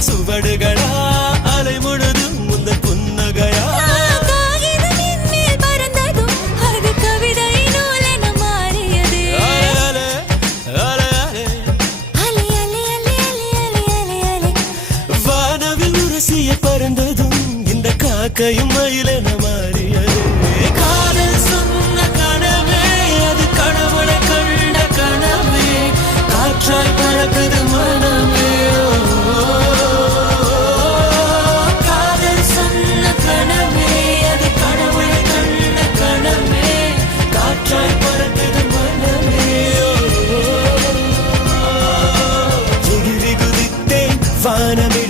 சுவடுகளா அலை முழுதும் முந்தன் புன்னகையா வானவில் உரசிய பறந்ததும் இந்த காக்கையும் மயிலென மாறியது காதல் சொன்ன கனவே அது கடவுளை கண்ட கனவே காற்றாய் பறக்குது மனமே வானமே